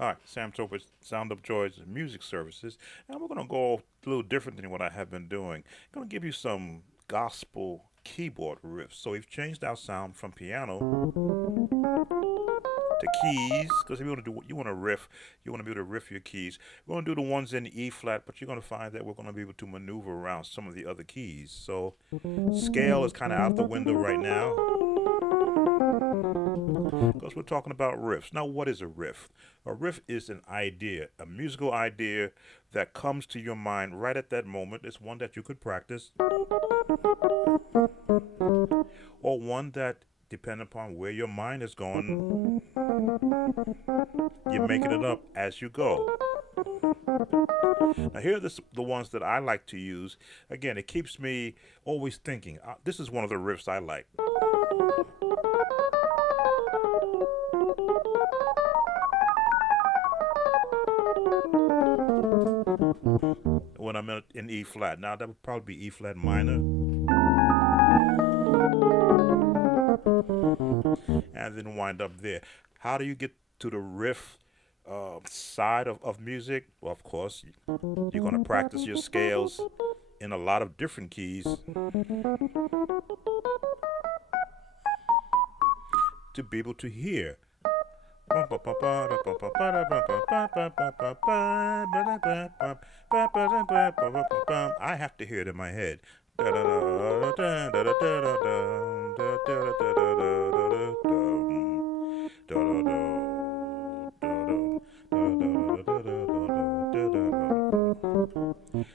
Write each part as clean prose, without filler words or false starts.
All right, Sam Tope with Sound of Joy's music services. And we're going to go a little different than what I have been doing. I'm going to give you some gospel keyboard riffs. So we've changed our sound from piano to keys, because if you want to do you want to riff, you want to be able to riff your keys. We're going to do the ones in E flat, but you're going to find that we're going to be able to maneuver around some of the other keys. So scale is kind of out the window right now because we're talking about riffs. Now, what is a riff? A riff is an idea, a musical idea that comes to your mind right at that moment. It's one that you could practice, or one that, depending upon where your mind is going, you're making it up as you go. Now, here are the ones that I like to use. Again, it keeps me always thinking. This is one of the riffs I like. When I'm in E flat. Now, that would probably be E flat minor, and then wind up there. How do you get to the riff side of music? Well, of course, you're going to practice your scales in a lot of different keys to be able to hear. I have to hear it in my head.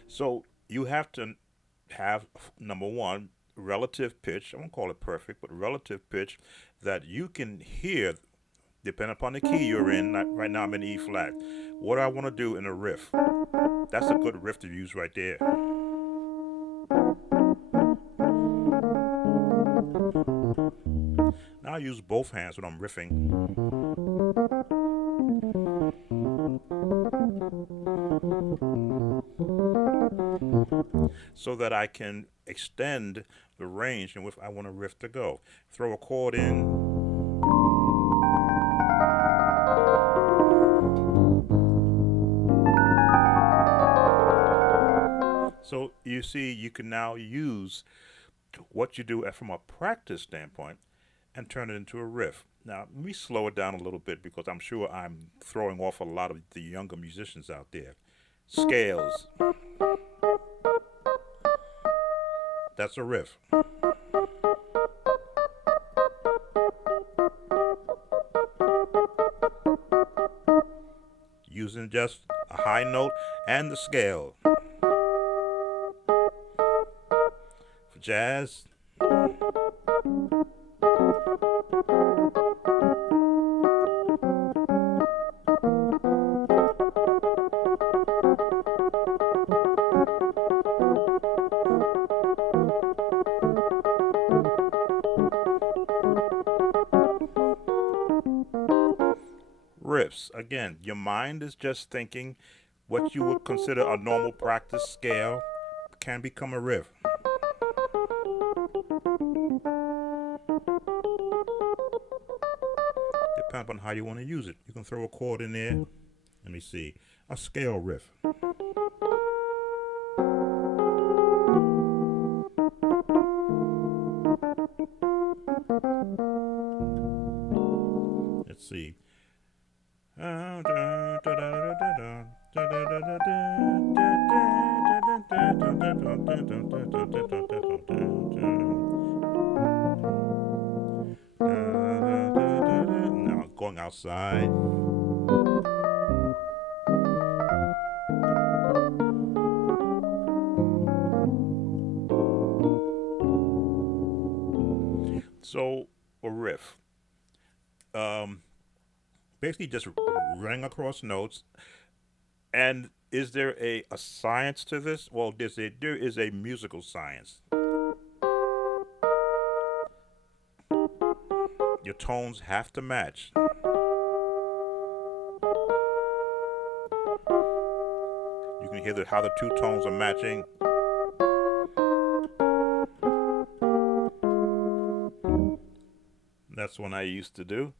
So you have to have, number one, relative pitch. I won't call it perfect, but relative pitch that you can hear depending upon the key you're in. Right now I'm in E flat. What do I want to do in a riff? That's a good riff to use right there. Now I use both hands when I'm riffing so that I can extend the range in which I want a riff to go. Throw a chord in. So you see, you can now use what you do from a practice standpoint and turn it into a riff. Now, let me slow it down a little bit because I'm sure I'm throwing off a lot of the younger musicians out there. Scales, that's a riff. Using just a high note and the scale. For jazz, riffs. Again, your mind is just thinking what you would consider a normal practice scale can become a riff. Depends on how you want to use it. You can throw a chord in there. Let me see. A scale riff. Let's see. Now going outside. So a riff. Um, Basically just running across notes. And is there a science to this? Well, there is a musical science. Your tones have to match. You can hear how the two tones are matching. That's what I used to do.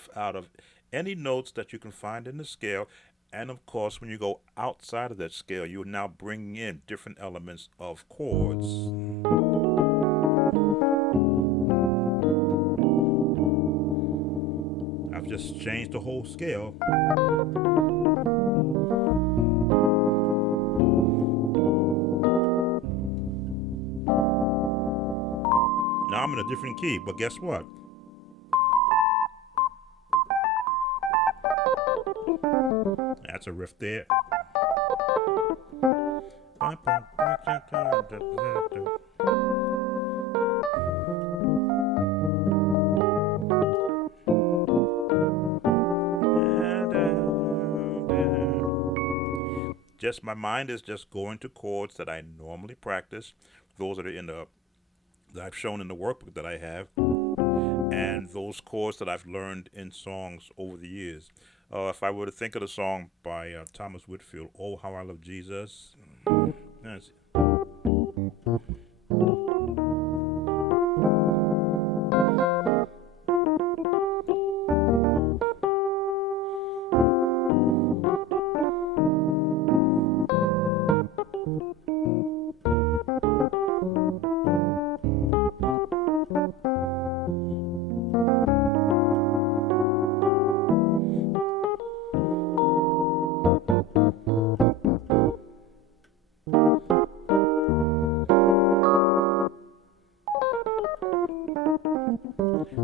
riff out of any notes that you can find in the scale. And of course, when you go outside of that scale, you're now bringing in different elements of chords. I've just changed the whole scale. Now I'm in a different key, but guess what? That's a riff there. Just my mind is just going to chords that I normally practice. Those that are in the that I've shown in the workbook that I have, and those chords that I've learned in songs over the years. If I were to think of the song by Thomas Whitfield, "Oh How I Love Jesus," that's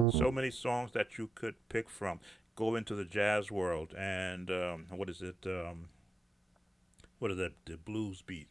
so many songs that you could pick from. Go into the jazz world, and what is it? What is that? The blues beat.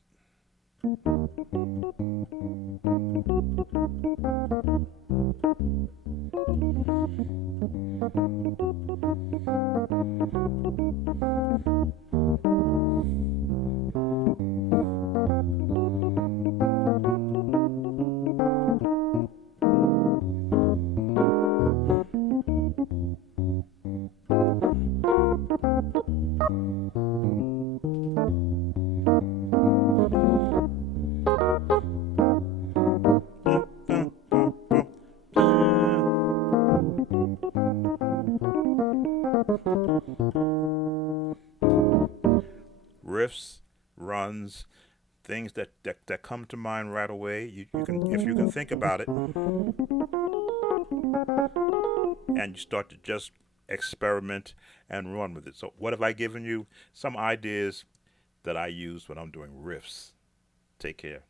Riffs, runs, things that come to mind right away. You can, if you can think about it, and you start to just experiment and run with it. So what have I given you? Some ideas that I use when I'm doing riffs. Take care.